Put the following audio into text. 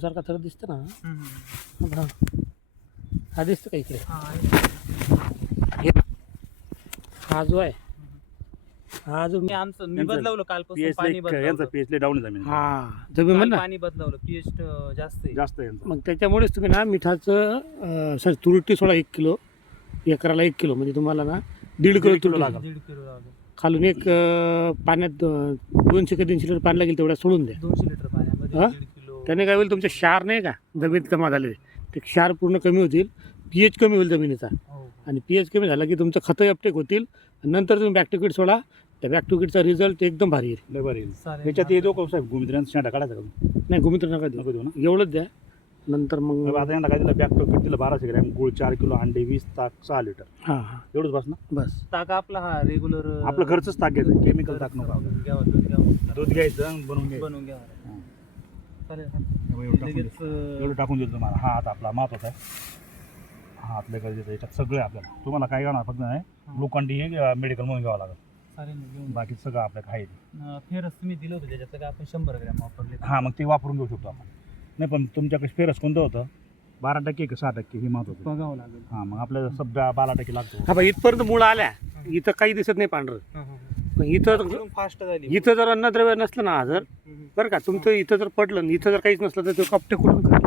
सारखा थर दिसतं ना. हा दिसतं का इकडे? हा जो आहे हा जो मी बदलवलं कालपासून पाणी बदलवलं. पीएच डाऊन जमीन. हा जमीन म्हण ना. पाणी बदलवलं पीएच जास्त आहे. जास्त आहे यांचं. मग त्याच्यामुळेच तुम्ही ना मिठाचं तुरटी सोडा 1 किलो, एकराला 1 किलो म्हणजे तुम्हाला ना 1.5 किलो तुरटी लागेल. 1.5 किलो लागेल. खालून एक पाण्यात 200 का 300 लिटर पाणी लागेल तेवढ्या सोडून द्या. 200 लिटर पाण्यामध्ये हा? 1.5 किलो. त्याने काय होईल, तुमचे क्षार नाही का जमिनीत जमा झालेले ते क्षार पूर्ण कमी होतील, पीएच कमी होईल जमिनीचा. हो. आणि पीएच कमी झाला की तुमचं खतं अपटेक होतील. नंतर तुम्ही बॅक्टोकिट सोडा, त्या बॅक्टोकिटचा रिझल्ट एकदम भारी येईल. लय बरं येईल. चालेल. त्याच्यात येतो का साहेब गोमित्रांचा शेंडा काढायचा का? नाही गोमित्र नका नको देऊ ना. देऊ, एवढंच द्या. नंतर मग आता यांना काय दिलं, बॅक टोकेट दिलं 1200 ग्रॅम, गुळ 4 किलो, अंडे 20, ताक 6 लिटर. हां हां एवढंच बस ना. बस. ताक आपला हा रेग्युलर आपलं घरचंच ताक घ्यायचं, केमिकल ताक नको आपलं. दूध घ्यायचं आणि बनवून घ्यायचं. बनवून घ्या. हां. चालेल. एवढं टाकून लगेच देतो. एवढं टाकून देतो तुम्हाला. हा आता आपला महत्वाचा आहे. हा हातले गरजेचं याच्यात सगळे आपल्याला. तुम्हाला काय करणार फक्त नाही, ग्लुकॉन-डी हे मेडिकल म्हणून घ्यावं लागेल. चालेल ना, घेऊन बाकी सगळं आपल्याला आहे. फेरस तुम्ही दिलं होतं त्याच्यात काय आपण 100 ग्रॅम वापरले. हां, मग ते वापरून घेऊ शकतो आपण. नाही पण तुमच्याकडे फेरस कोणतं होतं? 12% का 6% हे महत्वाचं. बघावं लागेल. हां, मग आपल्याला सध्या 12% लागतो. हा बा इथपर्यंत मुळं आल्या, इथं काही दिसत नाही पांढरं. पण इथं फास्ट झाली. इथं जर अन्नद्रव्य नसलं ना जर बरं का, तुमचं इथं जर पडलं आणि इथं जर काहीच नसलं तर ते कपटे कुठून करणार?